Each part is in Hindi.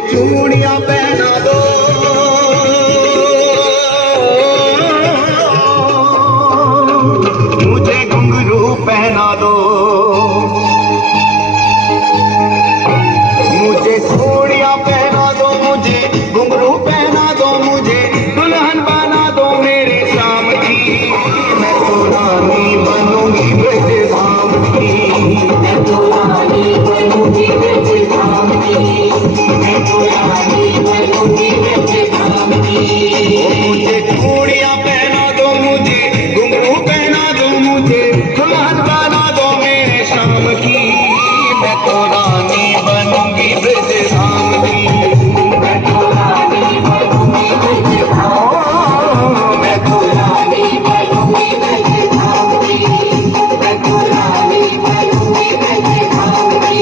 चूड़ियां पहना दो, मुझे घुंघरू पहना दो, मुझे चूड़ियां पहना दो, मुझे घुंघरू पहना दो, मुझे दुल्हन बना दो मेरे शाम की। मैं तो रानी बनूंगी ब्रज धाम की, मैं तो रानी बनूंगी ब्रज धाम की, मैं तो रानी बनूंगी ब्रज धाम की। मुझे चूड़ियां पहना दो, मुझे घुंघरू पहना दो, मुझे दुल्हन बना दो मेरे शाम की। मैं तो रानी बनूंगी ब्रज धाम की, मैं तो रानी बनूंगी ब्रज धाम, मैं तो रानी बनूंगी ब्रज धाम की, मैं तो रानी बनूंगी ब्रज धाम की।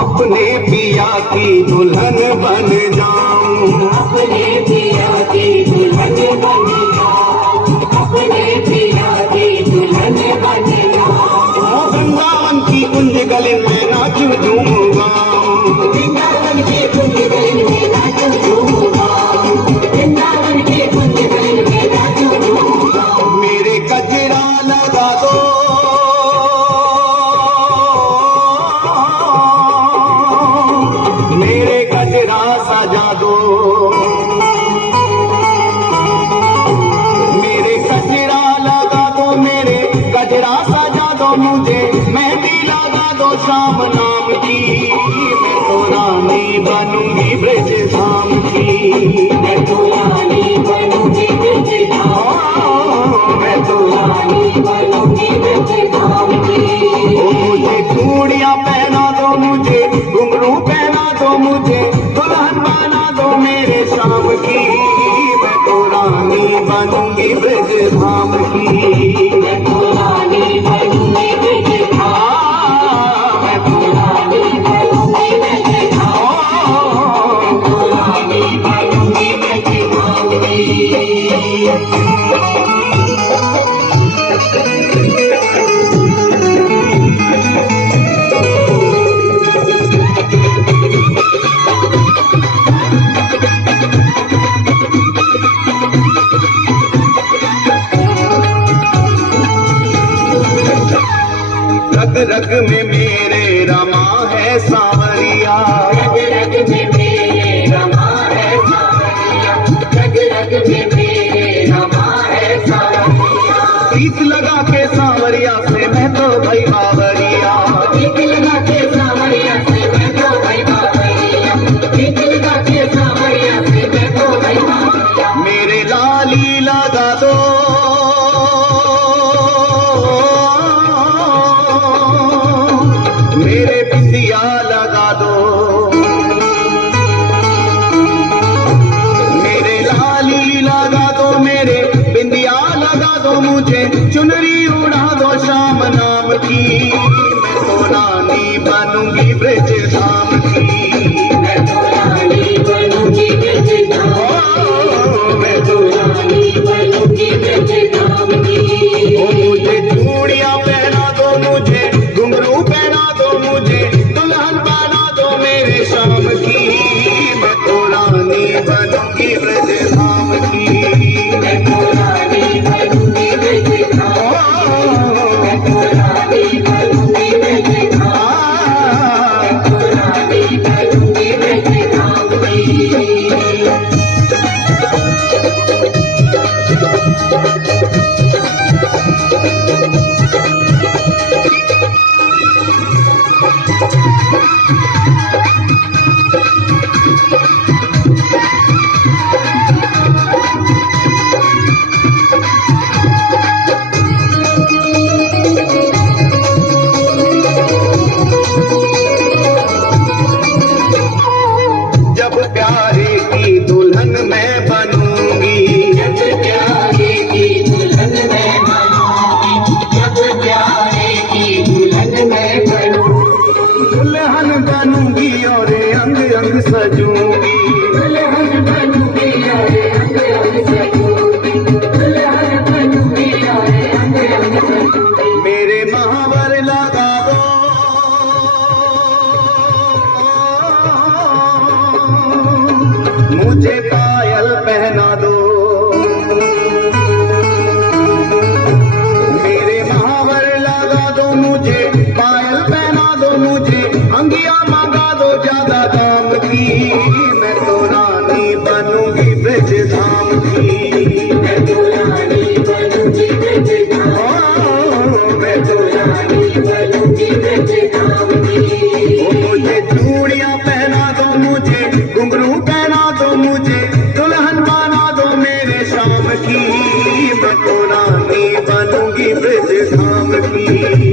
अपने पिया की दुल्हन बन जाऊं, अपने पिया की दुल्हन बन जाऊं, अपने पिया की दुल्हन बन जाऊं। वृंदावन की कुंज गली में नाचूं झूम गाऊं, वृंदावन के कुंज गली में नाचूं झूम गाऊं, वृंदावन के कुंज गली में नाचूं झूम गाऊं। मेरे गजरा लगा दो, मेरे गजरा सजा दो, मेरे गजरा लगा दो, मेरे गजरा सजा दो, मुझे मेहंदी लगा दो शाम नाम की। मैं तो रानी बनूंगी ब्रज धाम की, मैं तो रानी बनूंगी ब्रज धाम, मैं तो रानी बनूंगी ब्रज धाम की। मुझे चूड़ियां पहना दो, मुझे घुंघरू पहना दो, मुझे दुल्हन बना दो मेरे शाम की। मैं तो रानी बनूंगी ब्रज धाम की, मैं तो रानी बनूंगी ब्रज धाम, मैं तो रानी बनूंगी ब्रज धाम, मैं तो रानी बनूंगी ब्रज धाम की। रग रग में मेरे रमा है सांवरिया, रग रग में मेरे रमा है सांवरिया, रग रग में मेरे रमा है सांवरिया। प्रीत लगा के सांवरिया से मैं तो भई बावरिया, प्रीत लगा के सांवरिया से मैं तो भई बावरिया, प्रीत लगा के सांवरिया से मैं तो भई बावरिया। मेरे लाली लगा दो, मेरे बिंदिया लगा दो, मेरे लाली लगा दो, मेरे बिंदिया लगा दो, मुझे चुनरी बनूंगी और अंग अंग सजूंगी। दुल्हन बनूंगी और अंग अंग सजूंगी, दुल्हन बनूंगी और अंग अंग सजूंगी। मेरे महावर लगा दो मुझे पायल पहना दो। मेरे महावर लगा दो मुझे पायल पहना दो, मुझे अंगिया मंगा दो ज्यादा दाम की। मैं तो रानी बनूंगी ब्रज धाम की। मैं तो रानी बनूंगी ब्रज धाम, मैं तो रानी बनूंगी ब्रज धाम की। मुझे चूड़ियां पहना दो, मुझे घुंघरू पहना दो, मुझे दुल्हन बना दो मेरे शाम की। मैं तो रानी बनूंगी ब्रज धाम की।